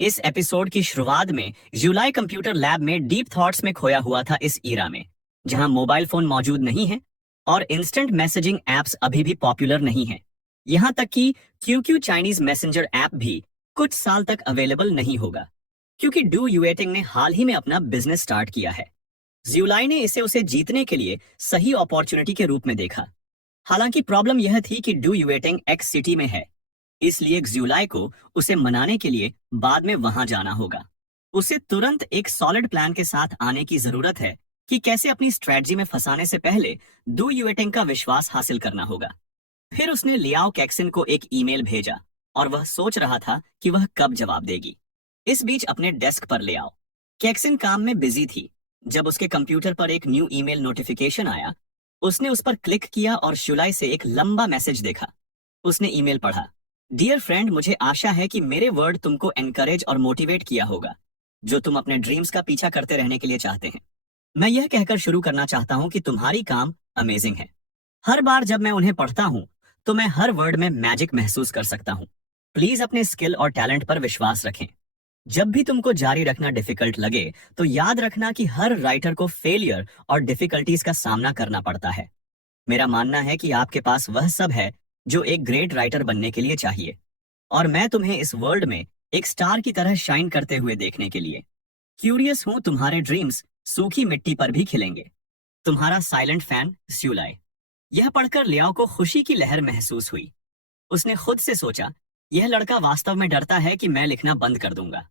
इस एपिसोड की शुरुआत में जुलाई कंप्यूटर लैब में डीप थॉट्स में खोया हुआ था इस ईरा में जहां मोबाइल फोन मौजूद नहीं है और इंस्टेंट मैसेजिंग एप्स अभी भी पॉपुलर नहीं है। यहां तक कि क्यू चाइनीज मैसेंजर ऐप भी कुछ साल तक अवेलेबल नहीं होगा क्योंकि डू यूएटिंग ने हाल ही में अपना बिजनेस स्टार्ट किया है। ज्यूलाई ने इसे उसे जीतने के लिए सही अपॉर्चुनिटी के रूप में देखा। हालांकि प्रॉब्लम यह थी कि डू यूएटिंग एक्स सिटी में है, इसलिए जुलाई को उसे मनाने के लिए बाद में वहां जाना होगा। उसे तुरंत एक सॉलिड प्लान के साथ आने की जरूरत है कि कैसे अपनी स्ट्रेटजी में फंसाने से पहले डू यूएटिंग का विश्वास हासिल करना होगा। फिर उसने लियाओ कैक्सिन को एक ईमेल भेजा और वह सोच रहा था कि वह कब जवाब देगी। इस बीच अपने डेस्क पर ले आओ कैक्सिन काम में बिजी थी जब उसके कंप्यूटर पर एक न्यू ईमेल नोटिफिकेशन आया। उसने उस पर क्लिक किया और शुलाई से एक लंबा मैसेज देखा। उसने ईमेल पढ़ा। डियर फ्रेंड, मुझे आशा है कि मेरे वर्ड तुमको एनकरेज और मोटिवेट किया होगा जो तुम अपने ड्रीम्स का पीछा करते रहने के लिए चाहते हैं। मैं यह कहकर शुरू करना चाहता हूं कि तुम्हारी काम अमेजिंग है। हर बार जब मैं उन्हें पढ़ता हूं तो मैं हर वर्ड में मैजिक महसूस कर सकता हूं। प्लीज अपने स्किल और टैलेंट पर विश्वास रखें। जब भी तुमको जारी रखना डिफिकल्ट लगे तो याद रखना कि हर राइटर को फेलियर और डिफिकल्टीज का सामना करना पड़ता है। मेरा मानना है कि आपके पास वह सब है जो एक ग्रेट राइटर बनने के लिए चाहिए, और मैं तुम्हें इस वर्ल्ड में एक स्टार की तरह शाइन करते हुए देखने के लिए क्यूरियस हूं। तुम्हारे ड्रीम्स सूखी मिट्टी पर भी खिलेंगे। तुम्हारा साइलेंट फैन स्यूलाए। यह पढ़कर लियाओ को खुशी की लहर महसूस हुई। उसने खुद से सोचा, यह लड़का वास्तव में डरता है कि मैं लिखना बंद कर दूंगा।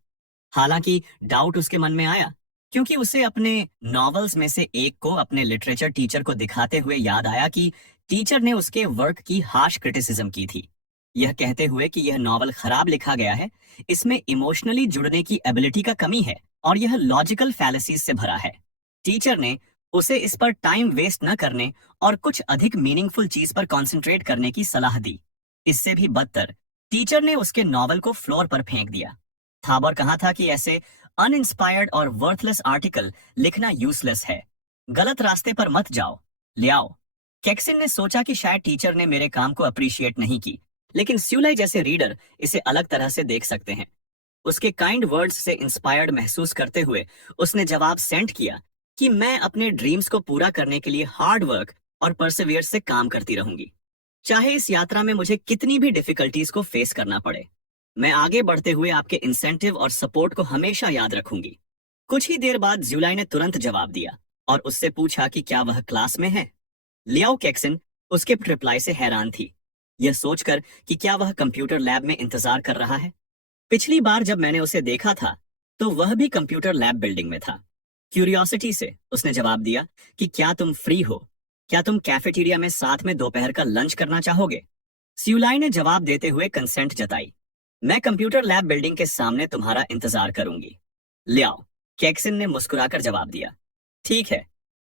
हालांकि डाउट उसके मन में आया क्योंकि उसे अपने नॉवेल्स में से एक को अपने लिटरेचर टीचर को दिखाते हुए याद आया कि टीचर ने उसके वर्क की हार्श क्रिटिसिज्म की थी, यह कहते हुए कि यह नॉवल खराब लिखा गया है, इसमें इमोशनली जुड़ने की एबिलिटी का कमी है और यह लॉजिकल फैलेसीज से भरा है। टीचर ने उसे इस पर टाइम वेस्ट न करने और कुछ अधिक मीनिंगफुल चीज पर कंसंट्रेट करने की सलाह दी। इससे भी बदतर, टीचर ने उसके नॉवल को फ्लोर पर फेंक दिया था और कहा था कि ऐसे अनइंस्पायर्ड और वर्थलेस आर्टिकल लिखना यूजलेस है। गलत रास्ते पर मत जाओ, ले आओ। कैक्सिन ने सोचा कि शायद टीचर ने मेरे काम को अप्रिशिएट नहीं की, लेकिन स्यूलाई जैसे रीडर इसे अलग तरह से देख सकते हैं। उसके काइंड वर्ड्स से इंस्पायर्ड महसूस करते हुए उसने जवाब सेंड किया कि मैं अपने ड्रीम्स को पूरा करने के लिए हार्ड वर्क और परसिवियर से काम करती रहूंगी, चाहे इस यात्रा में मुझे कितनी भी डिफिकल्टीज को फेस करना पड़े। मैं आगे बढ़ते हुए आपके इंसेंटिव और सपोर्ट को हमेशा याद रखूंगी। कुछ ही देर बाद ज्यूलाई ने तुरंत जवाब दिया और उससे पूछा कि क्या वह क्लास में है। लियाओ कैक्सन उसके रिप्लाई से हैरान थी, यह सोचकर कि क्या वह कंप्यूटर लैब में इंतजार कर रहा है। पिछली बार जब मैंने उसे देखा था तो वह भी कंप्यूटर लैब बिल्डिंग में था। क्यूरियोसिटी से उसने जवाब दिया कि क्या तुम फ्री हो, क्या तुम कैफेटेरिया में साथ में दोपहर का लंच करना चाहोगे। स्यूलाई ने जवाब देते हुए कंसेंट जताई। मैं कंप्यूटर लैब बिल्डिंग के सामने तुम्हारा इंतजार करूंगी। ले आओ, कैक्सिन ने मुस्कुराकर जवाब दिया। ठीक है,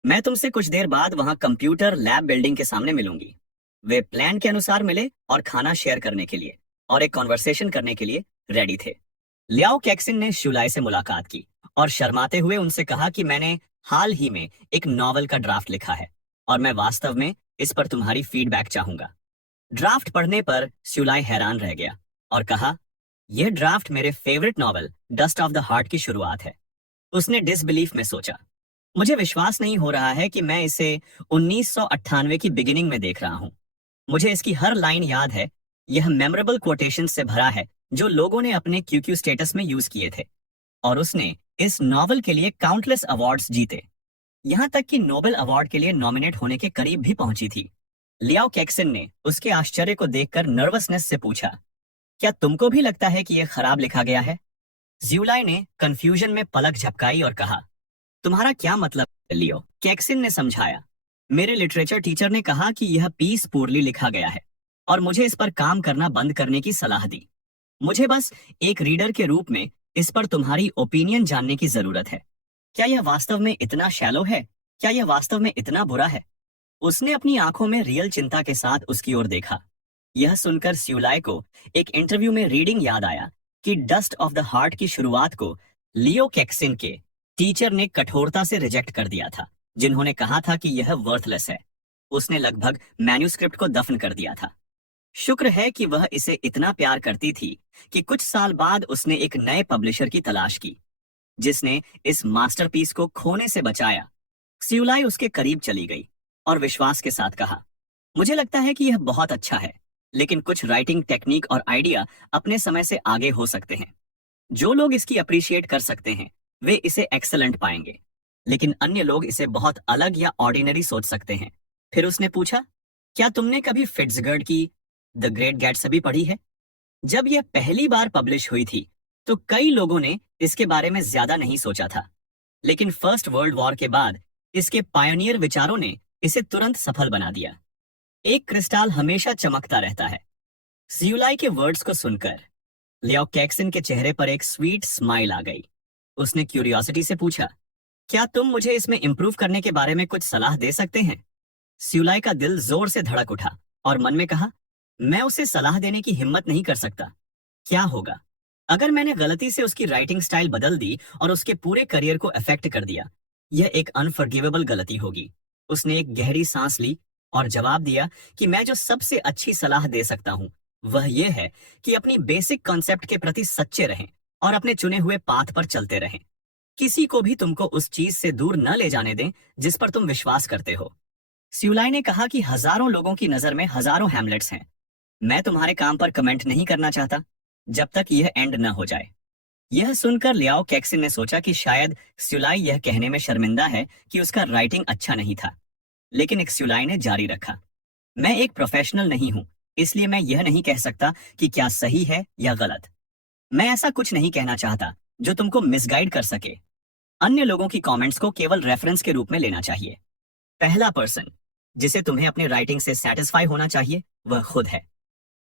मैं तुमसे कुछ देर बाद वहां कंप्यूटर लैब बिल्डिंग के सामने मिलूंगी। वे प्लान के अनुसार मिले और खाना शेयर करने के लिए और एक कॉन्वर्सेशन करने के लिए रेडी थे। लियाओ कैक्सिन ने शुलाई से मुलाकात की और शर्माते हुए उनसे कहा कि मैंने हाल ही में एक नॉवल का ड्राफ्ट लिखा है और मैं वास्तव में इस पर तुम्हारी फीडबैक चाहूंगा। ड्राफ्ट पढ़ने पर स्यूलाई हैरान रह गया और कहा, यह ड्राफ्ट मेरे favourite novel dust of the heart की शुरुआत है। उसने डिसबिलीफ में सोचा, मुझे विश्वास नहीं हो रहा है कि मैं इसे 1998 की बिगिनिंग में देख रहा हूं। मुझे इसकी हर लाइन याद है। यह मेमोरेबल कोटेशन से भरा है जो लोगों ने अपने क्यूक्यू स्टेटस में यूज किए थे, और उसने इस नॉवल के लिए काउंटलेस अवार्ड्स जीते, यहां तक कि नोबेल अवार्ड के लिए नॉमिनेट होने के करीब भी पहुंची थी। लियाओ कैक्सन ने उसके आश्चर्य को देखकर नर्वसनेस से पूछा, क्या तुमको भी लगता है कि यह खराब लिखा गया है। ज्यूलाई ने कंफ्यूजन में पलक झपकाई और कहा, तुम्हारा क्या मतलब है लियो। कैक्सिन ने समझाया, मेरे लिटरेचर टीचर ने कहा कि यह पीस पूरली लिखा गया है और मुझे इस पर काम करना बंद करने की सलाह दी। मुझे बस एक रीडर के रूप में इस पर तुम्हारी ओपिनियन जानने की जरूरत है। क्या यह वास्तव में इतना शैलो है, क्या यह वास्तव में इतना बुरा है। उसने अपनी आंखों में रियल चिंता के साथ उसकी ओर देखा। यह सुनकर स्यूलाई को एक इंटरव्यू में रीडिंग याद आया कि डस्ट ऑफ द हार्ट की शुरुआत को लियो कैक्सिन के टीचर ने कठोरता से रिजेक्ट कर दिया था, जिन्होंने कहा था कि यह वर्थलेस है। उसने लगभग मैन्यूस्क्रिप्ट को दफन कर दिया था। शुक्र है कि वह इसे इतना प्यार करती थी कि कुछ साल बाद उसने एक नए पब्लिशर की तलाश की जिसने इस मास्टरपीस को खोने से बचाया। सियुलाई उसके करीब चली गई और विश्वास के साथ कहा, मुझे लगता है कि यह बहुत अच्छा है, लेकिन कुछ राइटिंग टेक्निक और आइडिया अपने समय से आगे हो सकते हैं। जो लोग इसकी अप्रिशिएट कर सकते हैं वे इसे एक्सेलेंट पाएंगे, लेकिन अन्य लोग इसे बहुत अलग या ऑर्डिनरी सोच सकते हैं। फिर उसने पूछा, क्या तुमने कभी फिट्जगर्ड की द ग्रेट गैट्सबी पढ़ी है? जब यह पहली बार पब्लिश हुई थी तो कई लोगों ने इसके बारे में ज्यादा नहीं सोचा था, लेकिन फर्स्ट वर्ल्ड वॉर के बाद इसके पायोनियर विचारों ने इसे तुरंत सफल बना दिया। एक क्रिस्टाल हमेशा चमकता रहता है। सियुलाई के वर्ड्स को सुनकर लियाओ कैक्सन के चेहरे पर एक स्वीट स्माइल आ गई। उसने क्यूरियोसिटी से पूछा, क्या तुम मुझे इसमें इम्प्रूव करने के बारे में कुछ सलाह दे सकते हैं? सियुलाई का दिल जोर से धड़क उठा और मन में कहा, मैं उसे सलाह देने की हिम्मत नहीं कर सकता। क्या होगा अगर मैंने गलती से उसकी राइटिंग स्टाइल बदल दी और उसके पूरे करियर को अफेक्ट कर दिया? यह एक अनफॉरगिवेबल गलती होगी। उसने एक गहरी सांस ली और जवाब दिया कि मैं जो सबसे अच्छी सलाह दे सकता हूं वह यह है कि अपनी बेसिक कॉन्सेप्ट के प्रति सच्चे रहें और अपने चुने हुए पाथ पर चलते रहें। किसी को भी तुमको उस चीज से दूर न ले जाने दें जिस पर तुम विश्वास करते हो। सियुलाई ने कहा कि हजारों लोगों की नजर में हजारों हैमलेट्स हैं। मैं तुम्हारे काम पर कमेंट नहीं करना चाहता जब तक यह एंड न हो जाए। यह सुनकर लियाओ कैक्सिन ने सोचा कि शायद सियुलाई यह कहने में शर्मिंदा है कि उसका राइटिंग अच्छा नहीं था, लेकिन सियुलाई ने जारी रखा, मैं एक प्रोफेशनल नहीं हूं, इसलिए मैं यह नहीं कह सकता कि क्या सही है या गलत। मैं ऐसा कुछ नहीं कहना चाहता जो तुमको मिसगाइड कर सके। अन्य लोगों की कमेंट्स को केवल रेफरेंस के रूप में लेना चाहिए। पहला पर्सन जिसे तुम्हें अपने राइटिंग से सेटिस्फाई होना चाहिए वह खुद है।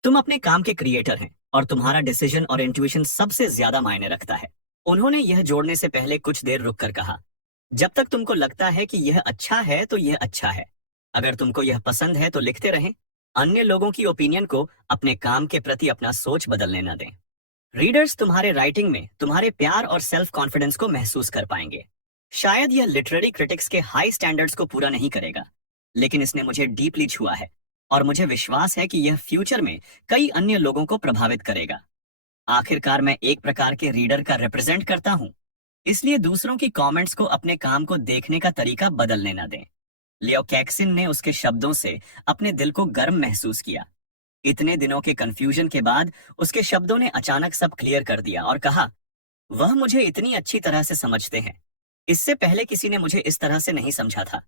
तुम अपने काम के क्रिएटर हैं और तुम्हारा डिसीजन और इंट्यूशन सबसे ज्यादा मायने रखता है। उन्होंने यह जोड़ने से पहले कुछ देर रुक कर कहा, जब तक तुमको लगता है कि यह अच्छा है तो यह अच्छा है। अगर तुमको यह पसंद है तो लिखते रहें। अन्य लोगों की ओपिनियन को अपने काम के प्रति अपना सोच बदलने न दें। रीडर्स तुम्हारे राइटिंग में तुम्हारे प्यार और सेल्फ कॉन्फिडेंस को महसूस कर पाएंगे। शायद यह लिटरेरी क्रिटिक्स के हाई स्टैंडर्ड्स को पूरा नहीं करेगा, लेकिन इसने मुझे डीपली छुआ है और मुझे विश्वास है कि यह फ्यूचर में कई अन्य लोगों को प्रभावित करेगा। आखिरकार मैं एक प्रकार के रीडर का रिप्रेजेंट करता हूं, इसलिए दूसरों की कमेंट्स को अपने काम को देखने का तरीका बदलने न दें। लियो कैक्सिन ने उसके शब्दों से अपने दिल को गर्म महसूस किया। इतने दिनों के कंफ्यूजन के बाद उसके शब्दों ने अचानक सब क्लियर कर दिया और कहा, वह मुझे इतनी अच्छी तरह से समझते हैं। इससे पहले किसी ने मुझे इस तरह से नहीं समझा था।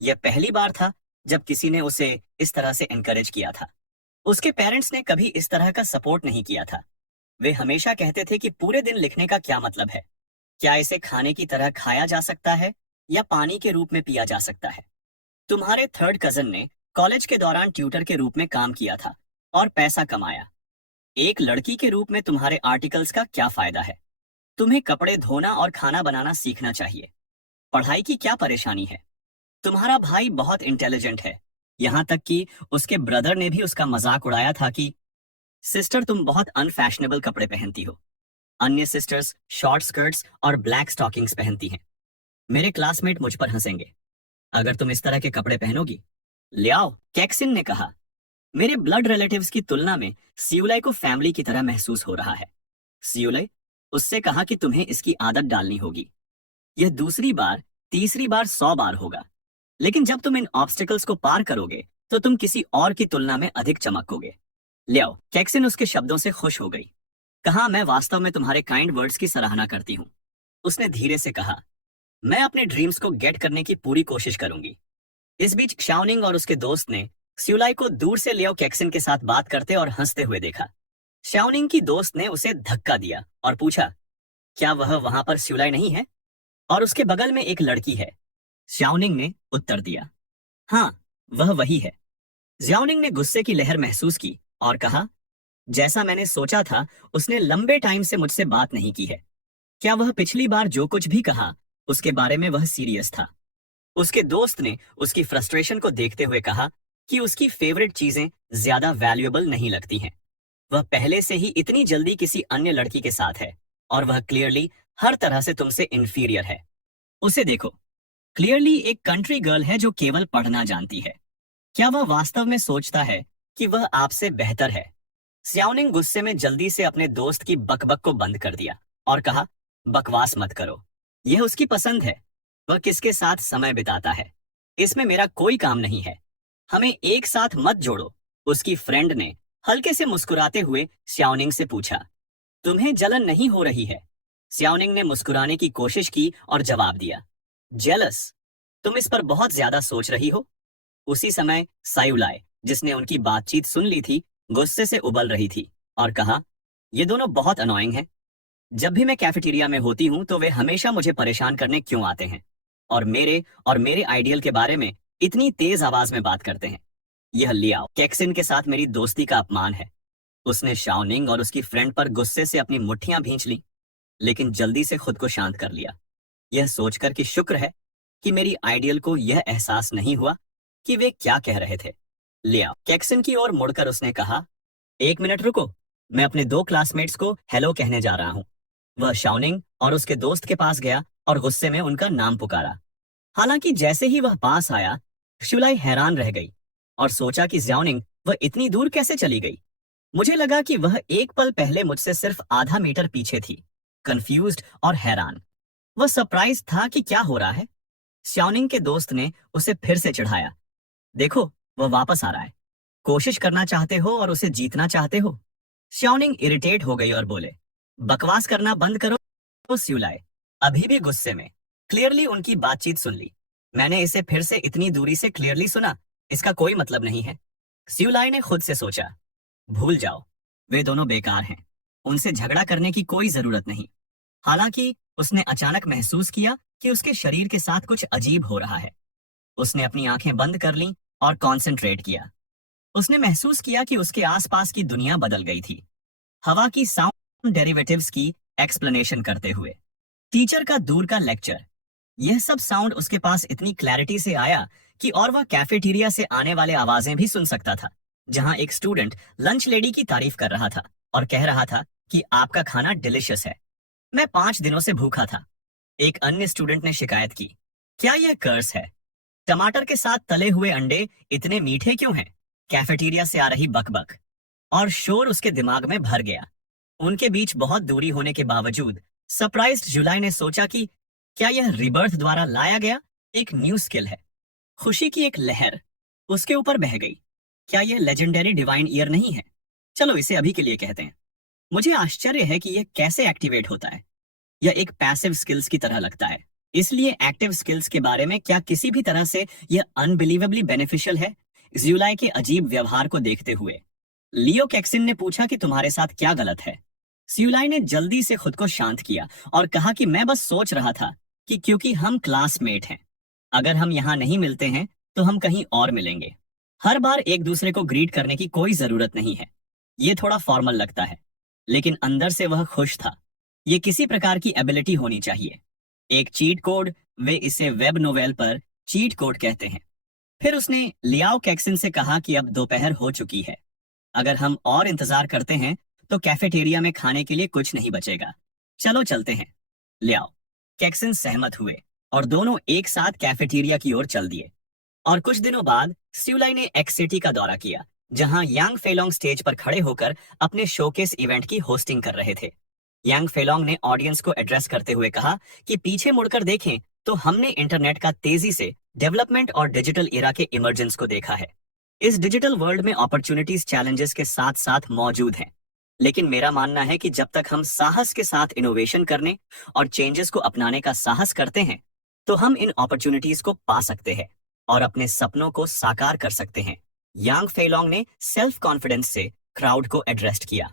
यह पहली बार था जब किसी ने उसे इस तरह से एनकरेज किया था। उसके पेरेंट्स ने कभी इस तरह का सपोर्ट नहीं किया था। वे हमेशा कहते थे कि पूरे दिन लिखने का क्या मतलब है? क्या इसे खाने की तरह खाया जा सकता है या पानी के रूप में पिया जा सकता है? तुम्हारे थर्ड कजन ने कॉलेज के दौरान ट्यूटर के रूप में काम किया था और पैसा कमाया। एक लड़की के रूप में तुम्हारे आर्टिकल्स का क्या फायदा है? तुम्हें कपड़े धोना और खाना बनाना सीखना चाहिए। पढ़ाई की क्या परेशानी है? तुम्हारा भाई बहुत इंटेलिजेंट है, यहाँ तक कि उसके ब्रदर ने भी उसका मजाक उड़ाया था कि सिस्टर तुम बहुत अनफैशनेबल कपड़े पहनती हो। अन्य सिस्टर्स शॉर्ट स्कर्ट्स और ब्लैक स्टॉकिंग्स पहनती हैं। मेरे क्लासमेट मुझ पर हंसेंगे अगर तुम इस तरह के कपड़े पहनोगी। लियाओ कैक्सिन ने कहा, मेरे ब्लड रिलेटिव्स की तुलना में सियुलाई को फैमिली की तरह महसूस हो रहा है। सियुलाई, उससे कहा कि तुम्हें इसकी आदत डालनी होगी। यह दूसरी बार, तीसरी बार, 100 बार होगा, लेकिन जब तुम इन ऑब्स्टिकल्स को पार करोगे तो तुम किसी और की तुलना में अधिक चमकोगे। लियाओ कैक्सिन उसके शब्दों से खुश हो गई। कहा, मैं वास्तव में तुम्हारे काइंड वर्ड्स की सराहना करती हूँ। उसने धीरे से कहा, मैं अपने ड्रीम्स को गेट करने की पूरी कोशिश करूंगी। इस बीच शाओनिंग और उसके दोस्त ने सियुलाई को दूर से लियाओ कैक्सिन के साथ बात करते और हंसते हुए देखा। शाओनिंग की दोस्त ने उसे धक्का दिया और पूछा, क्या वह वहां पर सियुलाई नहीं है और उसके बगल में एक लड़की है? शाओनिंग ने उत्तर दिया, हाँ, वह वही है। ज्याओनिंग ने गुस्से की लहर महसूस की और कहा, जैसा मैंने सोचा था, उसने लंबे टाइम से मुझसे बात नहीं की है। क्या वह पिछली बार जो कुछ भी कहा उसके बारे में वह सीरियस था? उसके दोस्त ने उसकी फ्रस्ट्रेशन को देखते हुए कहा कि उसकी फेवरेट चीजें ज्यादा वैल्यूएबल नहीं लगती हैं। वह पहले से ही इतनी जल्दी किसी अन्य लड़की के साथ है और वह क्लियरली हर तरह से तुमसे इंफीरियर है। उसे देखो, क्लियरली एक कंट्री गर्ल है जो केवल पढ़ना जानती है। क्या वह वास्तव में सोचता है कि वह आपसे बेहतर है। स्याओनिंग गुस्से में जल्दी से अपने दोस्त की बकबक को बंद कर दिया और कहा, बकवास मत करो, यह उसकी पसंद है, वह किसके साथ समय बिताता है, इसमें मेरा कोई काम नहीं है, हमें एक साथ मत जोड़ो। उसकी फ्रेंड ने हल्के से मुस्कुराते हुए स्याओनिंग से पूछा, तुम्हें जलन नहीं हो रही है? स्याओनिंग ने मुस्कुराने की कोशिश की और जवाब दिया, जेलस, तुम इस पर बहुत ज्यादा सोच रही हो। उसी समय सायुलाय, जिसने उनकी बातचीत सुन ली थी, गुस्से से उबल रही थी और कहा, ये दोनों बहुत अनोइंग हैं। जब भी मैं कैफेटेरिया में होती हूँ तो वे हमेशा मुझे परेशान करने क्यों आते हैं और मेरे आइडियल के बारे में इतनी तेज आवाज में बात करते हैं। यह लियाओ कैक्सिन के साथ मेरी दोस्ती का अपमान है। उसने शाओनिंग और उसकी फ्रेंड पर गुस्से से अपनी मुट्ठियां भींच ली, लेकिन जल्दी से खुद को शांत कर लिया, यह सोचकर कि शुक्र है कि मेरी आइडियल को यह एहसास नहीं हुआ कि वे क्या कह रहे थे। लियाओ कैक्सिन की ओर मुड़कर उसने कहा, एक मिनट रुको, मैं अपने दो क्लासमेट्स को हेलो कहने जा रहा हूँ। वह शाओनिंग और उसके दोस्त के पास गया और गुस्से में उनका नाम पुकारा। हालांकि जैसे ही वह पास आया, शुलाई हैरान रह गई और सोचा कि ज्याओनिंग वह इतनी दूर कैसे चली गई। मुझे लगा कि वह एक पल पहले मुझसे सिर्फ आधा मीटर पीछे थी। कंफ्यूज्ड और हैरान, वह सरप्राइज था कि क्या हो रहा है। श्याओनिंग के दोस्त ने उसे फिर से चिढ़ाया, देखो वह वापस आ रहा है, कोशिश करना चाहते हो और उसे जीतना चाहते हो। श्याओनिंग इरिटेट हो गई और बोले, बकवास करना बंद करो। स्यूलाए अभी भी गुस्से में क्लियरली उनकी बातचीत सुन ली। मैंने इसे फिर से इतनी दूरी से क्लियरली सुना, इसका कोई मतलब नहीं है। स्यूलाए ने खुद से सोचा, भूल जाओ, वे दोनों बेकार हैं, उनसे झगड़ा करने की कोई जरूरत नहीं। हालांकि उसने अचानक महसूस किया कि उसके शरीर के साथ कुछ अजीब हो रहा है। उसने अपनी आंखें बंद कर लीं और कंसंट्रेट किया। उसने महसूस किया कि उसके आसपास की दुनिया बदल गई थी। हवा की साउंड डेरिवेटिव्स की एक्सप्लेनेशन करते हुए, टीचर का दूर का लेक्चर, यह सब साउंड उसके पास इतनी क्लैरिटी से आया कि और वह कैफेटेरिया से आने वाले आवाजें भी सुन सकता था, जहां एक स्टूडेंट लंच लेडी की तारीफ कर रहा था और कह रहा था कि आपका खाना डिलिशियस है, मैं 5 दिनों से भूखा था। एक अन्य स्टूडेंट ने शिकायत की, क्या यह कर्स है? टमाटर के साथ तले हुए अंडे इतने मीठे क्यों हैं? कैफेटेरिया से आ रही बकबक और शोर उसके दिमाग में भर गया। उनके बीच बहुत दूरी होने के बावजूद सरप्राइज्ड जुलाई ने सोचा कि क्या यह रिबर्थ द्वारा लाया गया एक न्यू स्किल है। खुशी की एक लहर उसके ऊपर बह गई। क्या यह लेजेंडरी डिवाइन ईयर नहीं है? चलो इसे अभी के लिए कहते हैं। मुझे आश्चर्य है कि यह कैसे एक्टिवेट होता है। यह एक पैसिव स्किल्स की तरह लगता है, इसलिए एक्टिव स्किल्स के बारे में क्या किसी भी तरह से यह अनबिलीवेबली बेनिफिशियल है? ज्यूलाई के अजीब व्यवहार को देखते हुए लियो कैक्सिन ने पूछा कि तुम्हारे साथ क्या गलत है। स्यूलाई ने जल्दी से खुद को शांत किया और कहा कि मैं बस सोच रहा था कि क्योंकि हम क्लासमेट हैं, अगर हम यहाँ नहीं मिलते हैं तो हम कहीं और मिलेंगे। हर बार एक दूसरे को ग्रीट करने की कोई जरूरत नहीं है। ये थोड़ा फॉर्मल लगता है, लेकिन अंदर से वह खुश था। ये किसी प्रकार की एबिलिटी होनी चाहिए, एक चीट कोड। वे इसे वेब नोवेल पर चीट कोड कहते हैं। फिर उसने लियाओ कैक्सिन से कहा कि अब दोपहर हो चुकी है, अगर हम और इंतजार करते हैं तो कैफेटेरिया में खाने के लिए कुछ नहीं बचेगा। चलो चलते हैं। लियाओ कैक्सिन सहमत हुए और दोनों एक साथ कैफेटेरिया की ओर चल दिए। और कुछ दिनों बाद स्यूलाई ने एक्स सिटी का दौरा किया, जहां यांग फेलोंग स्टेज पर खड़े होकर अपने शोकेस इवेंट की होस्टिंग कर रहे थे। यांग फेलोंग ने ऑडियंस को एड्रेस करते हुए कहा कि पीछे मुड़कर देखें तो हमने इंटरनेट का तेजी से डेवलपमेंट और डिजिटल एरा के इमर्जेंस को देखा है। इस डिजिटल वर्ल्ड में अपॉर्चुनिटीज चैलेंजेस के साथ साथ मौजूद हैं, लेकिन मेरा मानना है कि जब तक हम साहस के साथ इनोवेशन करने और चेंजेस को अपनाने का साहस करते हैं, तो हम इन अपॉर्चुनिटीज को पा सकते हैं और अपने सपनों को साकार कर सकते हैं। यांग फेलोंग ने सेल्फ कॉन्फिडेंस से क्राउड को एड्रेस किया।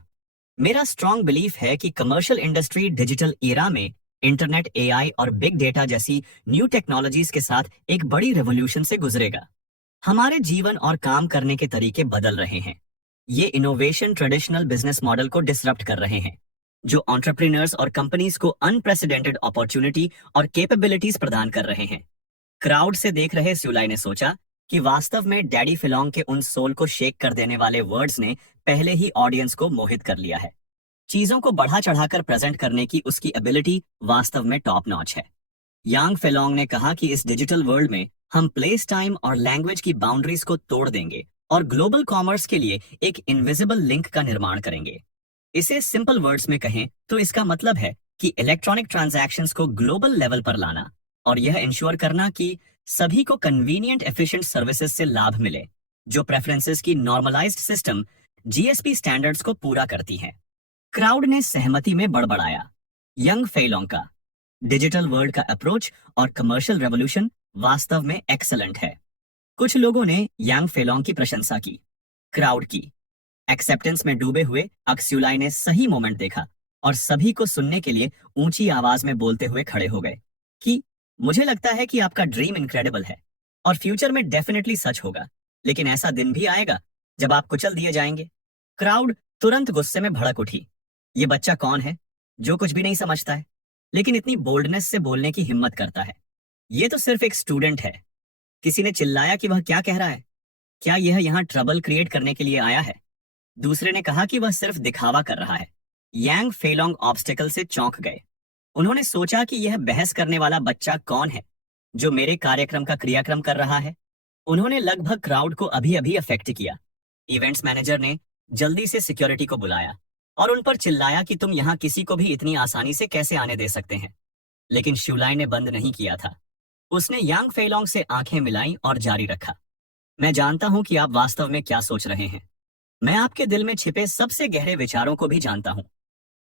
मेरा स्ट्रॉन्ग बिलीफ है कि कमर्शियल इंडस्ट्री डिजिटल एरा में इंटरनेट, एआई और बिग डेटा जैसी न्यू टेक्नोलॉजीज के साथ एक बड़ी रेवोल्यूशन से गुजरेगा। हमारे जीवन और काम करने के तरीके बदल रहे हैं। ये इनोवेशन ट्रेडिशनल बिजनेस मॉडल को डिसरप्ट कर रहे हैं, जो एंटरप्रेन्योर्स और कंपनीज को अनप्रेसिडेंटेड अपॉर्चुनिटी और कैपेबिलिटीज प्रदान कर रहे हैं। क्राउड से देख रहे स्यूलाई ने सोचा कि वास्तव में डैडी फिलोंग के उन सोल को शेक कर देने वाले वर्ड्स ने पहले ही ऑडियंस को मोहित कर लिया है। चीजों को बढ़ा चढ़ाकर प्रेजेंट करने की उसकी एबिलिटी वास्तव में टॉप नॉच है। यांग फेलोंग ने कहा कि इस डिजिटल वर्ल्ड में हम प्लेस, टाइम और लैंग्वेज की बाउंड्रीज को तोड़ देंगे और ग्लोबल कॉमर्स के लिए एक इनविजिबल लिंक का निर्माण करेंगे। इसे सिंपल वर्ड्स में कहें तो इसका मतलब है कि इलेक्ट्रॉनिक ट्रांजैक्शंस को ग्लोबल लेवल पर लाना और यह इंश्योर करना कि सभी को कन्वीनियंट एफिशिएंट सर्विसेज से लाभ मिले, जो प्रेफरेंसेस की नॉर्मलाइज्ड सिस्टम जीएसपी स्टैंडर्ड्स को पूरा करती है। क्राउड ने सहमति में बड़बड़ाया। यंग फेलोंग का डिजिटल वर्ल्ड का अप्रोच और कमर्शियल रेवोल्यूशन वास्तव में एक्सलेंट है। कुछ लोगों ने यांग फेलोंग की प्रशंसा की, क्राउड की। एक्सेप्टेंस में डूबे हुए अक्स्यूलाई ने सही मोमेंट देखा और सभी को सुनने के लिए ऊंची आवाज में बोलते हुए खड़े हो गए कि मुझे लगता है कि आपका ड्रीम इनक्रेडिबल है और फ्यूचर में डेफिनेटली सच होगा, लेकिन ऐसा दिन भी आएगा जब आप कुचल दिए जाएंगे। क्राउड तुरंत गुस्से में भड़क उठी। ये बच्चा कौन है जो कुछ भी नहीं समझता है लेकिन इतनी बोल्डनेस से बोलने की हिम्मत करता है? ये तो सिर्फ एक स्टूडेंट है। किसी ने चिल्लाया कि वह क्या कह रहा है, क्या यह यहाँ ट्रबल क्रिएट करने के लिए आया है? दूसरे ने कहा कि वह सिर्फ दिखावा कर रहा है। यांग फेलोंग ऑब्स्टेकल से चौंक गए। उन्होंने सोचा कि यह बहस करने वाला बच्चा कौन है जो मेरे कार्यक्रम का क्रियाक्रम कर रहा है। उन्होंने लगभग क्राउड को अभी अभी अफेक्ट किया। इवेंट्स मैनेजर ने जल्दी से सिक्योरिटी को बुलाया और उन पर चिल्लाया कि तुम यहाँ किसी को भी इतनी आसानी से कैसे आने दे सकते हैं। लेकिन शिवलाई ने बंद नहीं किया था। उसने यांग फेलोंग से आंखें मिलाई और जारी रखा, मैं जानता हूं कि आप वास्तव में क्या सोच रहे हैं। मैं आपके दिल में छिपे सबसे गहरे विचारों को भी जानता हूं।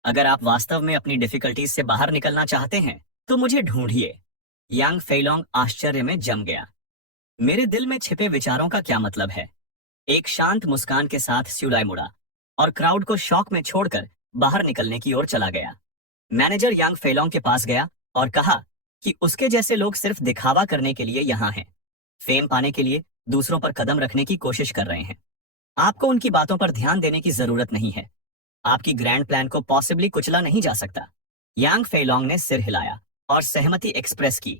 अगर आप वास्तव में अपनी डिफिकल्टीज से बाहर निकलना चाहते हैं तो मुझे ढूंढिए। यांग फेलोंग आश्चर्य में जम गया। मेरे दिल में छिपे विचारों का क्या मतलब है? एक शांत मुस्कान के साथ स्यूलाई मुड़ा और क्राउड को शॉक में छोड़कर बाहर निकलने की ओर चला गया। मैनेजर यांग फेलोंग के पास गया और कहा कि उसके जैसे लोग सिर्फ दिखावा करने के लिए यहाँ हैं, फेम पाने के लिए दूसरों पर कदम रखने की कोशिश कर रहे हैं। आपको उनकी बातों पर ध्यान देने की जरूरत नहीं है। आपकी ग्रैंड प्लान को पॉसिबली कुचला नहीं जा सकता। यांग फेलोंग ने सिर हिलाया और सहमति एक्सप्रेस की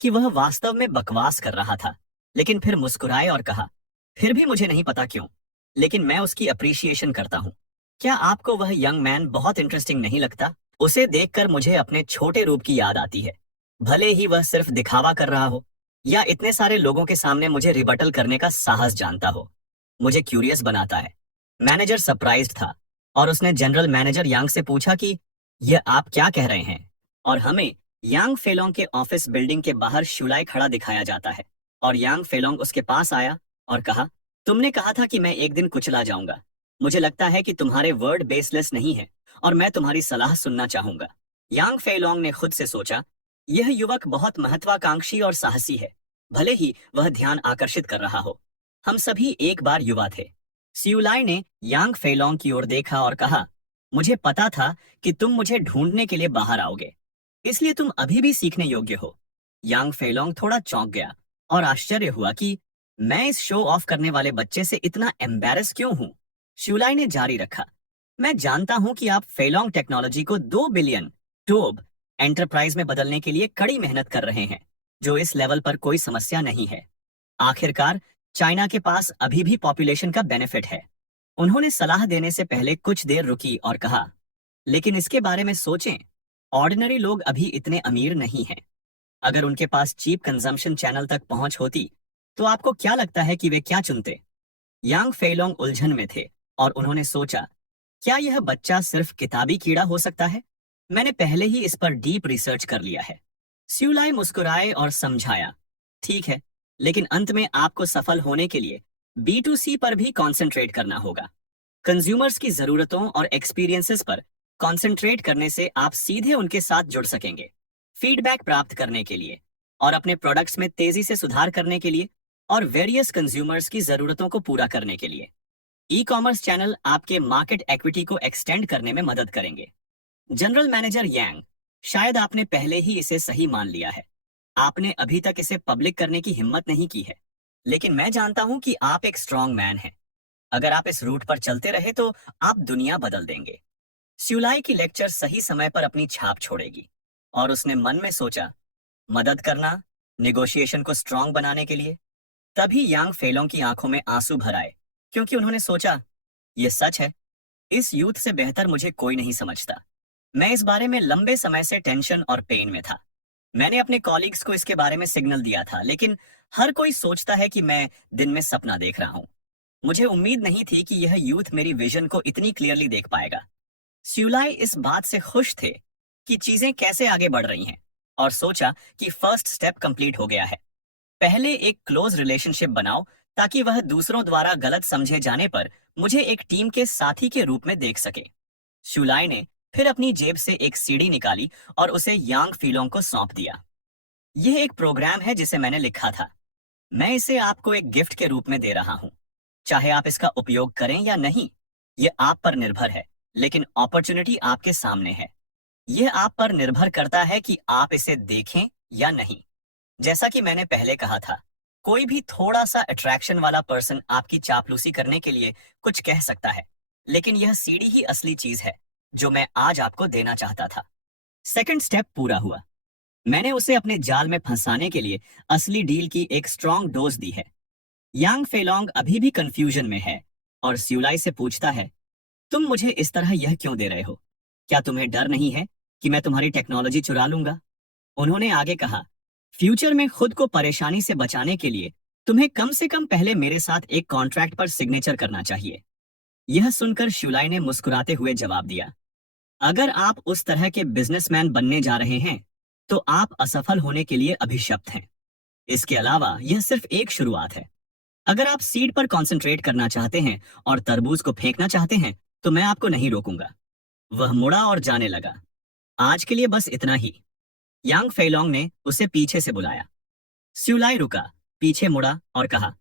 कि वह वास्तव में बकवास कर रहा था, लेकिन फिर मुस्कुराए और कहा, फिर भी मुझे नहीं पता क्यों, लेकिन मैं उसकी अप्रिसिएशन करता हूँ। क्या आपको वह यंग मैन बहुत इंटरेस्टिंग नहीं लगता? उसे देखकर मुझे अपने छोटे रूप की याद आती है। भले ही वह सिर्फ दिखावा कर रहा हो या इतने सारे लोगों के सामने मुझे रिबटल करने का साहस जानता हो, मुझे क्यूरियस बनाता है। मैनेजर सरप्राइज्ड था और उसने जनरल मैनेजर यांग से पूछा कि यह आप क्या कह रहे हैं? और हमें यांग फेलोंग के ऑफिस बिल्डिंग के बाहर शुलाई खड़ा दिखाया जाता है और यांग फेलोंग उसके पास आया और कहा, तुमने कहा था कि मैं एक दिन कुचला जाऊंगा। मुझे लगता है कि तुम्हारे वर्ड बेसलेस नहीं है और मैं तुम्हारी सलाह सुनना चाहूंगा। यांग फेलोंग ने खुद से सोचा, यह युवक बहुत महत्वाकांक्षी और साहसी है, भले ही वह ध्यान आकर्षित कर रहा हो। हम सभी एक बार युवा थे। सियुलाई ने यांग फेलोंग की ओर देखा और कहा, मुझे पता था कि तुम मुझे ढूंढने के लिए बाहर आओगे, इसलिए तुम अभी भी सीखने योग्य हो। यांग फेलोंग थोड़ा चौंक गया और आश्चर्य हुआ कि मैं इस शो ऑफ करने वाले बच्चे से इतना एम्बैरस क्यों हूं। शिवलाई ने जारी रखा, मैं जानता हूं कि आप फेलोंग टेक्नोलॉजी को 2 बिलियन टोब एंटरप्राइज में बदलने के लिए कड़ी मेहनत कर रहे हैं, जो इस लेवल पर कोई समस्या नहीं है। आखिरकार चाइना के पास अभी भी पॉपुलेशन का बेनिफिट है। उन्होंने सलाह देने से पहले कुछ देर रुकी और कहा, लेकिन इसके बारे में सोचें, ऑर्डिनरी लोग अभी इतने अमीर नहीं हैं। अगर उनके पास चीप कंजम्पशन चैनल तक पहुंच होती तो आपको क्या लगता है कि वे क्या चुनते? यांग फेलोंग उलझन में थे और उन्होंने सोचा, क्या यह बच्चा सिर्फ किताबी कीड़ा हो सकता है? मैंने पहले ही इस पर डीप रिसर्च कर लिया है। स्यूलाई मुस्कुराए और समझाया, ठीक है, लेकिन अंत में आपको सफल होने के लिए B2C पर भी कंसंट्रेट करना होगा। कंज्यूमर्स की जरूरतों और एक्सपीरियंसेस पर कंसंट्रेट करने से आप सीधे उनके साथ जुड़ सकेंगे, फीडबैक प्राप्त करने के लिए और अपने प्रोडक्ट्स में तेजी से सुधार करने के लिए और वेरियस कंज्यूमर्स की जरूरतों को पूरा करने के लिए। ई कॉमर्स चैनल आपके मार्केट इक्विटी को एक्सटेंड करने में मदद करेंगे। जनरल मैनेजर यांग, शायद आपने पहले ही इसे सही मान लिया है। आपने अभी तक इसे पब्लिक करने की हिम्मत नहीं की है, लेकिन मैं जानता हूं कि आप एक स्ट्रॉन्ग मैन हैं। अगर आप इस रूट पर चलते रहे तो आप दुनिया बदल देंगे। स्यूलाई की लेक्चर सही समय पर अपनी छाप छोड़ेगी और उसने मन में सोचा, मदद करना निगोशिएशन को स्ट्रॉन्ग बनाने के लिए। तभी यांग फेलोंग की आंखों में आंसू भर आए, क्योंकि उन्होंने सोचा, यह सच है, इस यूथ से बेहतर मुझे कोई नहीं समझता। मैं इस बारे में लंबे समय से टेंशन और पेन में था। मैंने अपने कॉलीग्स को इसके बारे में सिग्नल दिया था, लेकिन हर कोई सोचता है कि मैं दिन में सपना देख रहा हूं। मुझे उम्मीद नहीं थी कि यह यूथ मेरी विजन को इतनी क्लियरली देख पाएगा। स्यूलाई इस बात से खुश थे कि चीजें कैसे आगे बढ़ रही हैं और सोचा कि फर्स्ट स्टेप कंप्लीट हो गया है। पहले एक क्लोज रिलेशनशिप बनाओ ताकि वह दूसरों द्वारा गलत समझे जाने पर मुझे एक टीम के साथी के रूप में देख सके। शुलाई ने फिर अपनी जेब से एक सीडी निकाली और उसे यांग फीलोंग को सौंप दिया। यह एक प्रोग्राम है जिसे मैंने लिखा था। मैं इसे आपको एक गिफ्ट के रूप में दे रहा हूं। चाहे आप इसका उपयोग करें या नहीं, यह आप पर निर्भर है, लेकिन अपॉर्चुनिटी आपके सामने है। यह आप पर निर्भर करता है कि आप इसे देखें या नहीं। जैसा कि मैंने पहले कहा था, कोई भी थोड़ा सा अट्रैक्शन वाला पर्सन आपकी चापलूसी करने के लिए कुछ कह सकता है, लेकिन यह सीढ़ी ही असली चीज है जो मैं आज आपको देना चाहता था। सेकंड स्टेप पूरा हुआ। मैंने उसे अपने जाल में फंसाने के लिए असली डील की एक स्ट्रॉन्ग डोज दी है। यांग फेलोंग अभी भी कंफ्यूजन में है और स्यूलाई से पूछता है, तुम मुझे इस तरह यह क्यों दे रहे हो? क्या तुम्हें डर नहीं है कि मैं तुम्हारी टेक्नोलॉजी चुरा लूंगा? उन्होंने आगे कहा, फ्यूचर में खुद को परेशानी से बचाने के लिए तुम्हें कम से कम पहले मेरे साथ एक कॉन्ट्रैक्ट पर सिग्नेचर करना चाहिए। यह सुनकर शुलाई ने मुस्कुराते हुए जवाब दिया, अगर आप उस तरह के बिजनेसमैन बनने जा रहे हैं तो आप असफल होने के लिए अभिशप्त हैं। इसके अलावा यह सिर्फ एक शुरुआत है। अगर आप सीड पर कंसंट्रेट करना चाहते हैं और तरबूज को फेंकना चाहते हैं तो मैं आपको नहीं रोकूंगा। वह मुड़ा और जाने लगा। आज के लिए बस इतना ही। यांग फेलोंग ने उसे पीछे से बुलाया। स्यूलाई रुका, पीछे मुड़ा और कहा,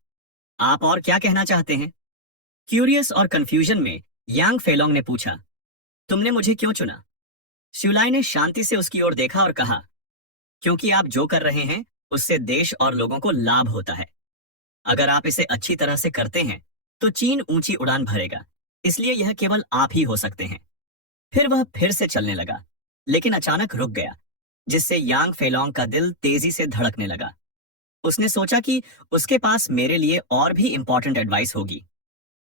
आप और क्या कहना चाहते हैं? क्यूरियस और कंफ्यूजन में यांग फेलोंग ने पूछा, तुमने मुझे क्यों चुना? स्यूलाई ने शांति से उसकी ओर देखा और कहा, क्योंकि आप जो कर रहे हैं उससे देश और लोगों को लाभ होता है। अगर आप इसे अच्छी तरह से करते हैं तो चीन ऊंची उड़ान भरेगा, इसलिए यह केवल आप ही हो सकते हैं। फिर वह फिर से चलने लगा, लेकिन अचानक रुक गया, जिससे यांग फेलोंग का दिल तेजी से धड़कने लगा। उसने सोचा कि उसके पास मेरे लिए और भी इंपॉर्टेंट एडवाइस होगी।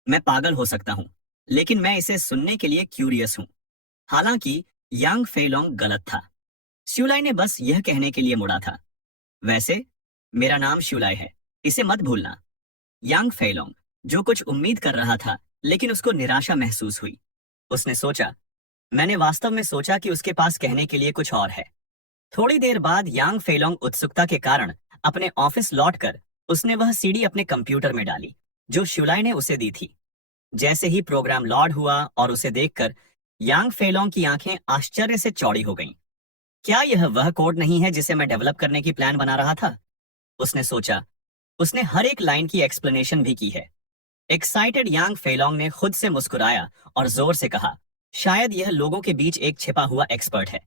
मैं पागल हो सकता हूं, लेकिन मैं इसे सुनने के लिए क्यूरियस हूं। हालांकि यांग फेलोंग गलत था। श्यूलाई ने बस यह कहने के लिए मुड़ा था, वैसे मेरा नाम श्यूलाई है, इसे मत भूलना। यांग फेलोंग जो कुछ उम्मीद कर रहा था, लेकिन उसको निराशा महसूस हुई। उसने सोचा, मैंने वास्तव में सोचा कि उसके पास कहने के लिए कुछ और है। थोड़ी देर बाद यांग फेलोंग उत्सुकता के कारण अपने ऑफिस लौटकर उसने वह सीडी अपने कंप्यूटर में डाली जो श्यूलाई ने उसे दी थी। जैसे ही प्रोग्राम लोड हुआ और उसे देखकर यांग फेलोंग की आंखें आश्चर्य से चौड़ी हो गईं। क्या यह वह कोड नहीं है जिसे मैं डेवलप करने की प्लान बना रहा था? उसने सोचा। उसने हर एक लाइन की एक्सप्लेनेशन भी की है। एक्साइटेड यांग फेलोंग ने खुद से मुस्कुराया और जोर से कहा, शायद यह लोगों के बीच एक छिपा हुआ एक्सपर्ट है।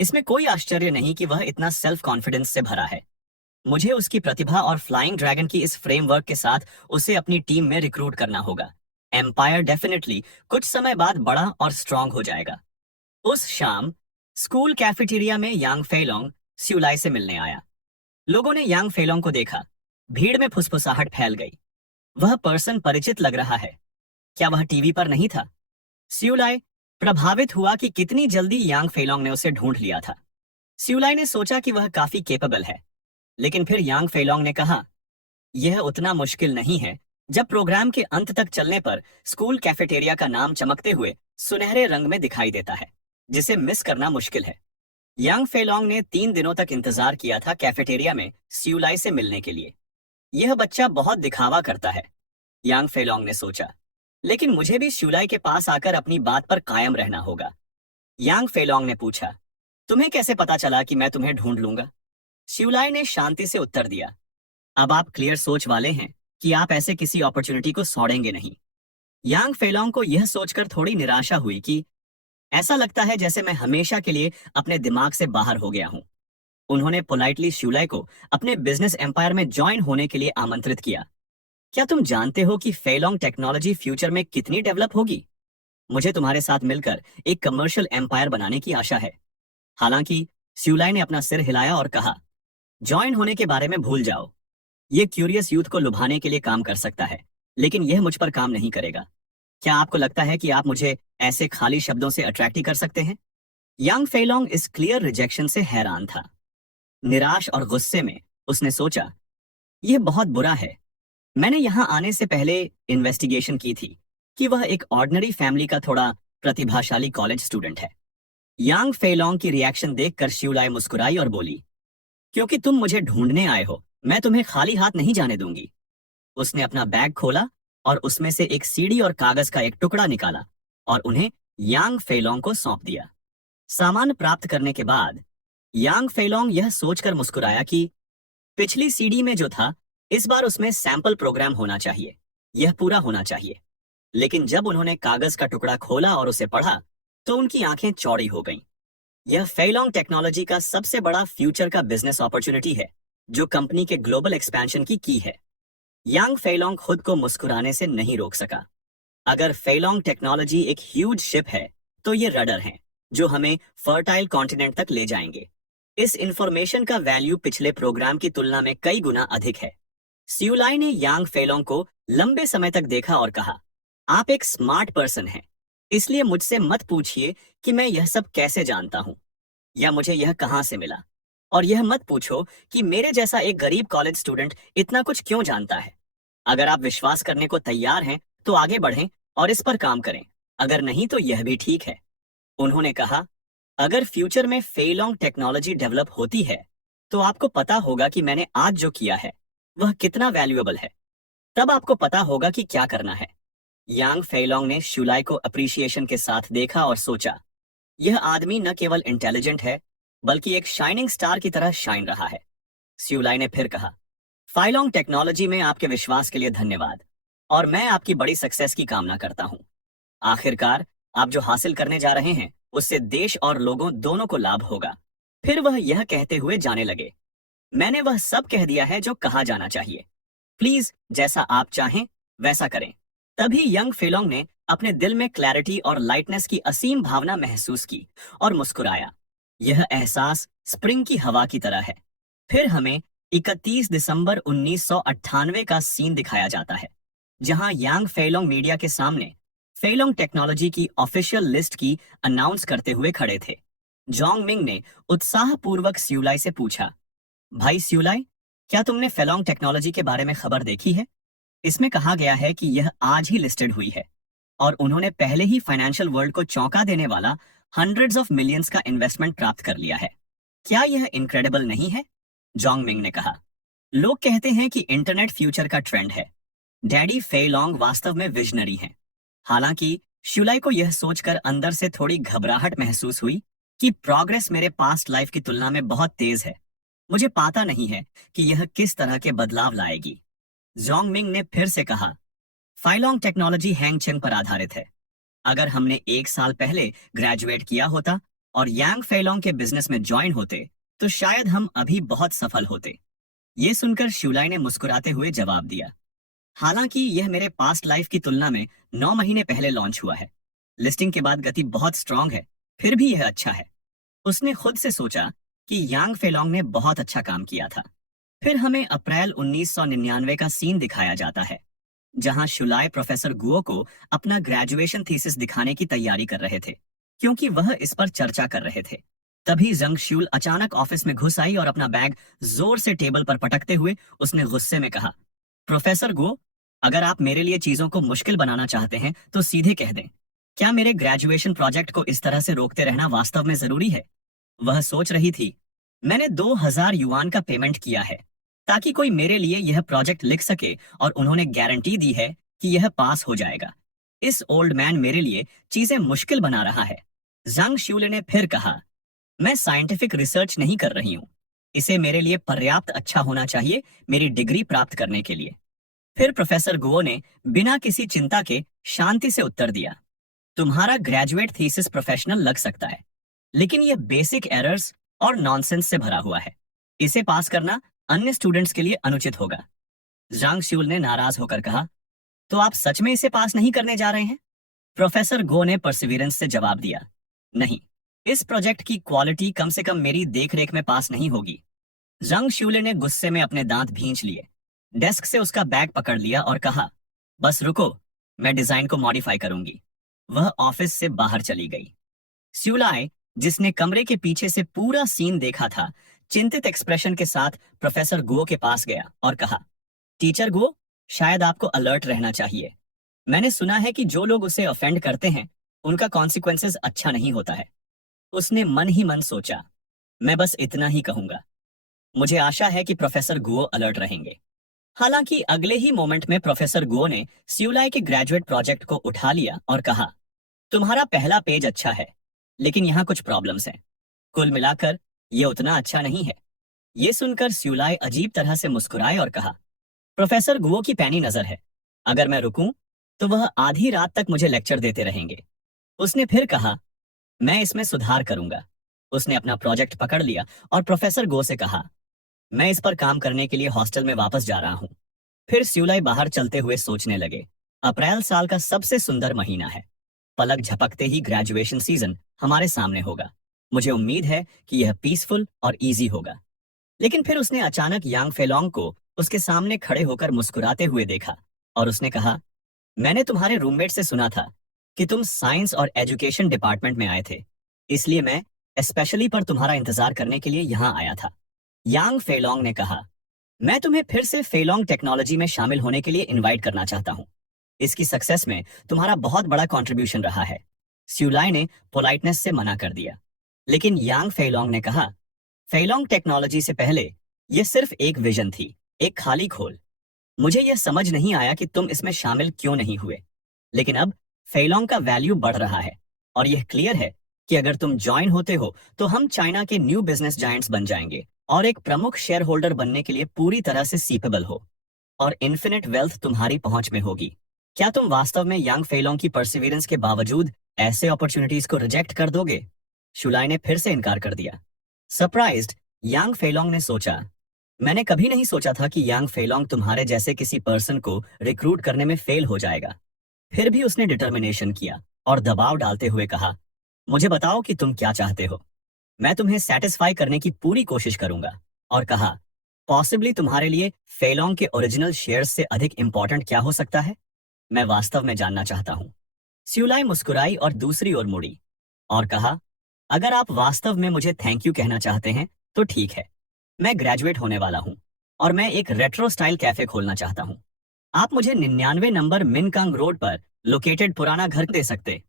इसमें कोई आश्चर्य नहीं कि वह इतना सेल्फ कॉन्फिडेंस से भरा है। मुझे उसकी प्रतिभा और फ्लाइंग ड्रैगन की इस फ्रेमवर्क के साथ उसे अपनी टीम में रिक्रूट करना होगा। एम्पायर डेफिनेटली कुछ समय बाद बड़ा और स्ट्रांग हो जाएगा। उस शाम स्कूल कैफेटेरिया में यांग फेलोंग स्यूलाई से मिलने आया। लोगों ने यांग फेलोंग को देखा। भीड़ में फुसफुसाहट फैल गई। वह पर्सन परिचित लग रहा है। क्या वह टीवी पर नहीं था? स्यूलाई प्रभावित हुआ कि कितनी जल्दी यांग फेलोंग ने उसे ढूंढ लिया था। स्यूलाई ने सोचा कि वह काफी केपेबल है, लेकिन फिर यांग फेलोंग ने कहा, यह उतना मुश्किल नहीं है जब प्रोग्राम के अंत तक चलने पर स्कूल कैफेटेरिया का नाम चमकते हुए सुनहरे रंग में दिखाई देता है, जिसे मिस करना मुश्किल है। यांग फेलोंग ने 3 दिनों तक इंतजार किया था कैफेटेरिया में स्यूलाई से मिलने के लिए। यह बच्चा बहुत दिखावा करता है, यांग फेलोंग ने सोचा, लेकिन मुझे भी स्यूलाई के पास आकर अपनी बात पर कायम रहना होगा। यांग फेलोंग ने पूछा, तुम्हें कैसे पता चला कि मैं तुम्हें ढूंढ लूंगा? स्यूलाई ने शांति से उत्तर दिया, अब आप क्लियर सोच वाले हैं कि आप ऐसे किसी अपॉर्चुनिटी को छोड़ेंगे नहीं। यांग फेलोंग को यह सोचकर थोड़ी निराशा हुई कि ऐसा लगता है जैसे मैं हमेशा के लिए अपने दिमाग से बाहर हो गया हूं। उन्होंने पोलाइटली श्यूलाई को अपने बिजनेस एम्पायर में ज्वाइन होने के लिए आमंत्रित किया। क्या तुम जानते हो कि फेलोंग टेक्नोलॉजी फ्यूचर में कितनी डेवलप होगी? मुझे तुम्हारे साथ मिलकर एक कमर्शियल एम्पायर बनाने की आशा है। हालांकि स्यूलाई ने अपना सिर हिलाया और कहा, ज्वाइन होने के बारे में भूल जाओ। ये क्यूरियस यूथ को लुभाने के लिए काम कर सकता है, लेकिन यह मुझ पर काम नहीं करेगा। क्या आपको लगता है कि आप मुझे ऐसे खाली शब्दों से अट्रैक्ट ही कर सकते हैं? यांग फेलोंग इस क्लियर रिजेक्शन से हैरान था। निराश और गुस्से में उसने सोचा, यह बहुत बुरा है। मैंने यहाँ आने से पहले इन्वेस्टिगेशन की थी कि वह एक ऑर्डिनरी फैमिली का थोड़ा प्रतिभाशाली कॉलेज स्टूडेंट है। यांग फेलोंग की रिएक्शन देखकर शिवलाई मुस्कुराई और बोली, क्योंकि तुम मुझे ढूंढने आए हो, मैं तुम्हें खाली हाथ नहीं जाने दूंगी। उसने अपना बैग खोला और उसमें से एक सीडी और कागज का एक टुकड़ा निकाला और उन्हें यांग फेलोंग को सौंप दिया। सामान प्राप्त करने के बाद यांग फेलोंग यह सोचकर मुस्कुराया कि पिछली सीडी में जो था, इस बार उसमें सैंपल प्रोग्राम होना चाहिए, यह पूरा होना चाहिए। लेकिन जब उन्होंने कागज का टुकड़ा खोला और उसे पढ़ा, तो उनकी आंखें चौड़ी हो गईं। यह फेलोंग टेक्नोलॉजी का सबसे बड़ा फ्यूचर का बिजनेस अपॉर्चुनिटी है, जो कंपनी के ग्लोबल एक्सपेंशन की है। यांग फेलोंग खुद को मुस्कुराने से नहीं रोक सका। अगर फेलोंग टेक्नोलॉजी एक ह्यूज शिप है, तो ये रडर हैं, जो हमें फर्टाइल कॉन्टिनेंट तक ले जाएंगे। इस इंफॉर्मेशन का वैल्यू पिछले प्रोग्राम की तुलना में कई गुना अधिक है। सियुलाई ने यांग फेलोंग को लंबे समय तक देखा और कहा, आप एक स्मार्ट पर्सन हैं, इसलिए मुझसे मत पूछिए कि मैं यह सब कैसे जानता हूं या मुझे यह कहां से मिला। और यह मत पूछो कि मेरे जैसा एक गरीब कॉलेज स्टूडेंट इतना कुछ क्यों जानता है। अगर आप विश्वास करने को तैयार हैं, तो आगे बढ़ें और इस पर काम करें। अगर नहीं, तो यह भी ठीक है। उन्होंने कहा, अगर फ्यूचर में फेलोंग टेक्नोलॉजी डेवलप होती है, तो आपको पता होगा कि मैंने आज जो किया है वह कितना वैल्यूएबल है। तब आपको पता होगा कि क्या करना है। यांग फेलोंग ने शुलाई को अप्रिसिएशन के साथ देखा और सोचा, यह आदमी न केवल इंटेलिजेंट है, बल्कि एक शाइनिंग स्टार की तरह शाइन रहा है। श्यूलाई ने फिर कहा, फाइलोंग टेक्नोलॉजी में आपके विश्वास के लिए धन्यवाद और मैं आपकी बड़ी सक्सेस की कामना करता हूं। आखिरकार आप जो हासिल करने जा रहे हैं, उससे देश और लोगों दोनों को लाभ होगा। फिर वह यह कहते हुए जाने लगे, मैंने वह सब कह दिया है जो कहा जाना चाहिए। प्लीज जैसा आप चाहें वैसा करें। तभी यंग फेलोंग ने अपने दिल में क्लैरिटी और लाइटनेस की असीम भावना महसूस की और मुस्कुराया। यह एहसास स्प्रिंग की हवा की तरह है। फिर हमें 31 दिसंबर 1998 का सीन दिखाया जाता है, जहां यांग फेलोंग मीडिया के सामने फेलोंग टेक्नोलॉजी की ऑफिशियल लिस्ट की अनाउंस करते हुए खड़े थे। जोंग मिंग ने उत्साहपूर्वक स्यूलाई से पूछा, भाई स्यूलाई, क्या तुमने फेलोंग टेक्नोलॉजी के बारे में खबर देखी है? इसमें कहा गया है कि यह आज ही लिस्टेड हुई है और उन्होंने पहले ही फाइनेंशियल वर्ल्ड को चौंका देने वाला हंड्रेड्स ऑफ मिलियंस का इन्वेस्टमेंट प्राप्त कर लिया है। क्या यह इनक्रेडिबल नहीं है? जोंग मिंग ने कहा, लोग कहते हैं कि इंटरनेट फ्यूचर का ट्रेंड है। डैडी फेलोंग वास्तव में विजनरी हैं। हालांकि शुलाई को यह सोचकर अंदर से थोड़ी घबराहट महसूस हुई कि प्रोग्रेस मेरे पास्ट लाइफ की तुलना में बहुत तेज है। मुझे पता नहीं है कि यह किस तरह के बदलाव लाएगी। जोंग मिंग ने फिर से कहा, फाइलोंग टेक्नोलॉजी हैंगचेंग पर आधारित है। अगर हमने 1 साल पहले ग्रेजुएट किया होता और यांग फेलोंग के बिजनेस में ज्वाइन होते, तो शायद हम अभी बहुत सफल होते। ये सुनकर शुलाई ने मुस्कुराते हुए जवाब दिया, हालांकि यह मेरे पास्ट लाइफ की तुलना में 9 महीने पहले लॉन्च हुआ है। लिस्टिंग के बाद गति बहुत स्ट्रांग है, फिर भी यह अच्छा है। उसने खुद से सोचा कि यांग फेलोंग ने बहुत अच्छा काम किया था। फिर हमें अप्रैल 1999 का सीन दिखाया जाता है, जहां शुलाई प्रोफेसर गुओ को अपना ग्रेजुएशन थीसिस दिखाने की तैयारी कर रहे थे, क्योंकि वह इस पर चर्चा कर रहे थे। तभी जंग श्यूल अचानक ऑफिस में घुस आई और अपना बैग जोर से टेबल पर पटकते हुए उसने गुस्से में कहा, प्रोफेसर गुओ, अगर आप मेरे लिए चीजों को मुश्किल बनाना चाहते हैं तो सीधे कह दें। क्या मेरे ग्रेजुएशन प्रोजेक्ट को इस तरह से रोकते रहना वास्तव में जरूरी है? वह सोच रही थी, मैंने 2000 युआन का पेमेंट किया है ताकि कोई मेरे लिए यह प्रोजेक्ट लिख सके और उन्होंने गारंटी दी है कि यह पास हो जाएगा। इस ओल्ड मैन मेरे लिए चीजें मुश्किल बना रहा है। जंग श्यूले ने फिर कहा, मैं साइंटिफिक रिसर्च नहीं कर रही हूं। इसे मेरे लिए पर्याप्त अच्छा होना चाहिए मेरी डिग्री प्राप्त करने के लिए। फिर प्रोफेसर गुओ ने बिना किसी चिंता के शांति से उत्तर दिया, तुम्हारा ग्रेजुएट थीसिस प्रोफेशनल लग सकता है, लेकिन यह बेसिक एरर्स और नॉनसेंस से भरा हुआ है। इसे पास करना अन्य स्टूडेंट्स के लिए अनुचित होगा। जांग श्यूल ने नाराज होकर कहा, तो आप सच में इसे पास नहीं करने जा रहे हैं? प्रोफेसर गो ने परसिविरेंस से जवाब दिया, नहीं, इस प्रोजेक्ट की क्वालिटी कम से कम मेरी देखरेख में पास नहीं होगी। जंग श्यूले ने गुस्से में अपने दांत भींच लिए, डेस्क से उसका बैग पकड़ लिया और कहा, बस रुको, मैं डिजाइन को मॉडिफाई करूंगी। वह ऑफिस से बाहर चली गई। स्यूलाई, जिसने कमरे के पीछे से पूरा सीन देखा था, चिंतित एक्सप्रेशन के साथ प्रोफेसर गुओ के पास गया और कहा, टीचर गुओ, शायद आपको अलर्ट रहना चाहिए। मैंने सुना है कि जो लोग उसे ऑफेंड करते हैं उनका कॉन्सिक्वेंसेस अच्छा नहीं होता है। उसने मन ही मन सोचा, मैं बस इतना ही कहूंगा। मुझे आशा है कि प्रोफेसर गुओ अलर्ट रहेंगे। हालांकि अगले ही मोमेंट में प्रोफेसर गुओ ने सियुलाई के ग्रेजुएट प्रोजेक्ट को उठा लिया और कहा, तुम्हारा पहला पेज अच्छा है, लेकिन यहाँ कुछ प्रॉब्लम्स हैं। कुल मिलाकर ये उतना अच्छा नहीं है। ये सुनकर सियुलाई अजीब तरह से मुस्कुराए और कहा, प्रोफेसर गुओ की पैनी नजर है। अगर मैं रुकूं तो वह आधी रात तक मुझे लेक्चर देते रहेंगे। उसने फिर कहा, मैं इसमें सुधार करूंगा। उसने अपना प्रोजेक्ट पकड़ लिया और प्रोफेसर गो से कहा, मैं इस पर काम करने के लिए हॉस्टल में वापस जा रहा हूं। फिर सियुलाई बाहर चलते हुए सोचने लगे, अप्रैल साल का सबसे सुंदर महीना है। पलक झपकते ही ग्रेजुएशन सीजन हमारे सामने होगा। मुझे उम्मीद है कि यह पीसफुल और इजी होगा। लेकिन फिर उसने अचानक यांग फेलोंग को उसके सामने खड़े होकर मुस्कुराते हुए देखा और उसने कहा, मैंने तुम्हारे रूममेट से सुना था कि तुम साइंस और एजुकेशन डिपार्टमेंट में आए थे, इसलिए मैं स्पेशली पर तुम्हारा इंतजार करने के लिए यहाँ आया था। यांग फेलोंग ने कहा, मैं तुम्हें फिर से फेलोंग टेक्नोलॉजी में शामिल होने के लिए इनवाइट करना चाहता हूँ। इसकी सक्सेस में तुम्हारा बहुत बड़ा कंट्रीब्यूशन रहा है। सियुलाई ने पोलाइटनेस से मना कर दिया, लेकिन यांग फेलोंग ने कहा, फेलोंग टेक्नोलॉजी से पहले यह सिर्फ एक विजन थी, एक खाली खोल। मुझे यह समझ नहीं आया कि तुम इसमें शामिल क्यों नहीं हुए। लेकिन अब फेलोंग का वैल्यू बढ़ रहा है और यह क्लियर है कि अगर तुम ज्वाइन होते हो तो हम चाइना के न्यू बिजनेस जायंट्स बन जाएंगे और एक प्रमुख शेयर होल्डर बनने के लिए पूरी तरह से सीपेबल हो और इन्फिनिट वेल्थ तुम्हारी पहुंच में होगी। क्या तुम वास्तव में यांग फेलोंग की परसिवियरेंस के बावजूद ऐसे अपॉर्चुनिटीज को रिजेक्ट कर दोगे? शुलाई ने फिर से इनकार कर दिया। सरप्राइज्ड, यांग फेलोंग ने सोचा, मैंने कभी नहीं सोचा था कि यांग फेलोंग तुम्हारे जैसे किसी पर्सन को रिक्रूट करने में फेल हो जाएगा। फिर भी उसने डिटर्मिनेशन किया और दबाव डालते हुए कहा, मुझे बताओ कि तुम क्या चाहते हो। मैं तुम्हें सेटिस्फाई करने की पूरी कोशिश करूंगा। और कहा, पॉसिबली तुम्हारे लिए फेलोंग के ओरिजिनल शेयर्स से अधिक इंपॉर्टेंट क्या हो सकता है? मैं वास्तव में जानना चाहता हूं। सियुलाई मुस्कुराई और दूसरी ओर मुड़ी और कहा, अगर आप वास्तव में मुझे थैंक यू कहना चाहते हैं तो ठीक है। मैं ग्रेजुएट होने वाला हूं और मैं एक रेट्रो स्टाइल कैफे खोलना चाहता हूं। आप मुझे 99 नंबर मिनकांग रोड पर लोकेटेड पुराना घर दे सकते।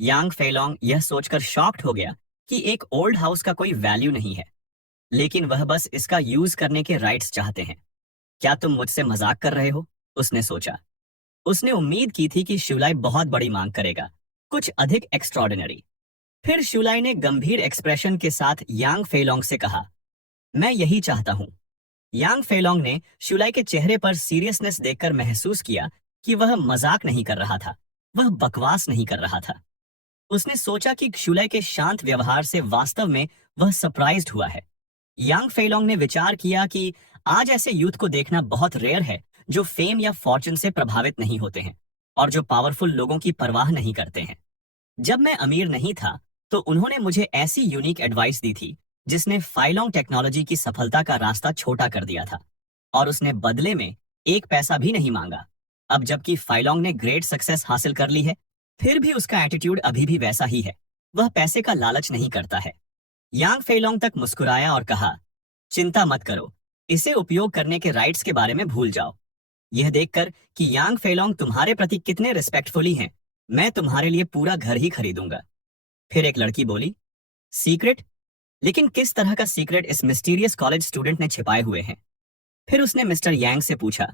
यांग फेलोंग यह सोचकर शॉक्ड हो गया कि एक ओल्ड हाउस का कोई वैल्यू नहीं है, लेकिन वह बस इसका यूज करने के राइट्स चाहते हैं। क्या तुम मुझसे मजाक कर रहे हो? उसने सोचा। उसने उम्मीद की थी कि शिवलाई बहुत बड़ी मांग करेगा, कुछ अधिक एक्स्ट्रॉर्डिनरी। फिर शिवलाई ने गंभीर एक्सप्रेशन के साथ यांग फेलोंग से कहा, मैं यही चाहता हूं। यांग फेलोंग ने शिवलाई के चेहरे पर सीरियसनेस देखकर महसूस किया कि वह मजाक नहीं कर रहा था, वह बकवास नहीं कर रहा था। उसने सोचा कि शिवलाई के शांत व्यवहार से वास्तव में वह सरप्राइज्ड हुआ है। यांग फेलोंग ने विचार किया कि आज ऐसे यूथ को देखना बहुत रेयर है जो फेम या फॉर्चून से प्रभावित नहीं होते हैं और जो पावरफुल लोगों की परवाह नहीं करते हैं। जब मैं अमीर नहीं था तो उन्होंने मुझे ऐसी यूनिक एडवाइस दी थी जिसने फाइलोंग टेक्नोलॉजी की सफलता का रास्ता छोटा कर दिया था और उसने बदले में एक पैसा भी नहीं मांगा। अब जबकि फाइलोंग ने ग्रेट सक्सेस हासिल कर ली है, फिर भी उसका एटीट्यूड अभी भी वैसा ही है। वह पैसे का लालच नहीं करता है। यांग फेलोंग तक मुस्कुराया और कहा, चिंता मत करो, इसे उपयोग करने के राइट्स के बारे में भूल जाओ। यह देखकर कि यांग फेलोंग तुम्हारे प्रति कितने रिस्पेक्टफुली हैं, मैं तुम्हारे लिए पूरा घर ही खरीदूंगा। फिर एक लड़की बोली, सीक्रेट? लेकिन किस तरह का सीक्रेट इस मिस्टीरियस कॉलेज स्टूडेंट ने छिपाए हुए हैं? फिर उसने मिस्टर यांग से पूछा,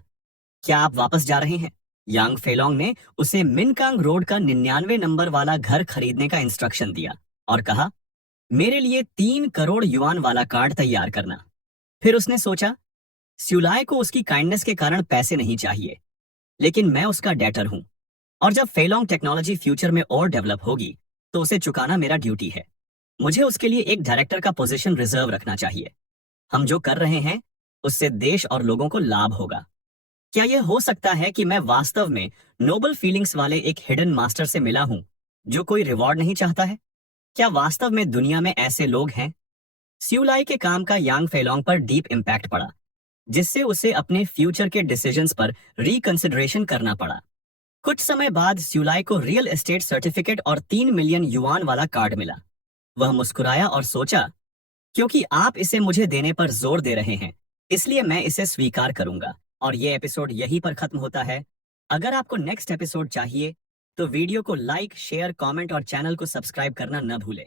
क्या आप वापस जा रहे हैं? यांग फेलोंग ने उसे मिनकांग रोड का 99 नंबर वाला घर खरीदने का इंस्ट्रक्शन दिया और कहा, मेरे लिए 3 करोड़ युआन वाला कार्ड तैयार करना। फिर उसने सोचा, सियुलाई को उसकी काइंडनेस के कारण पैसे नहीं चाहिए, लेकिन मैं उसका डेटर हूं और जब फेलोंग टेक्नोलॉजी फ्यूचर में और डेवलप होगी तो उसे चुकाना मेरा ड्यूटी है। मुझे उसके लिए एक डायरेक्टर का पोजीशन रिजर्व रखना चाहिए। हम जो कर रहे हैं उससे देश और लोगों को लाभ होगा। क्या यह हो सकता है कि मैं वास्तव में नोबल फीलिंग्स वाले एक हिडन मास्टर से मिला हूं जो कोई रिवॉर्ड नहीं चाहता है? क्या वास्तव में दुनिया में ऐसे लोग हैं? सियुलाई के काम का यांग फेलोंग पर डीप इम्पैक्ट पड़ा, जिससे उसे अपने फ्यूचर के डिसीजंस पर रिकंसिडरेशन करना पड़ा। कुछ समय बाद सियुलाई को रियल एस्टेट सर्टिफिकेट और 3 मिलियन युआन वाला कार्ड मिला। वह मुस्कुराया और सोचा, क्योंकि आप इसे मुझे देने पर जोर दे रहे हैं, इसलिए मैं इसे स्वीकार करूंगा और ये एपिसोड यहीं पर खत्म होता है। अगर आपको नेक्स्ट एपिसोड चाहिए तो वीडियो को लाइक, शेयर, कमेंट और चैनल को सब्सक्राइब करना न भूलें।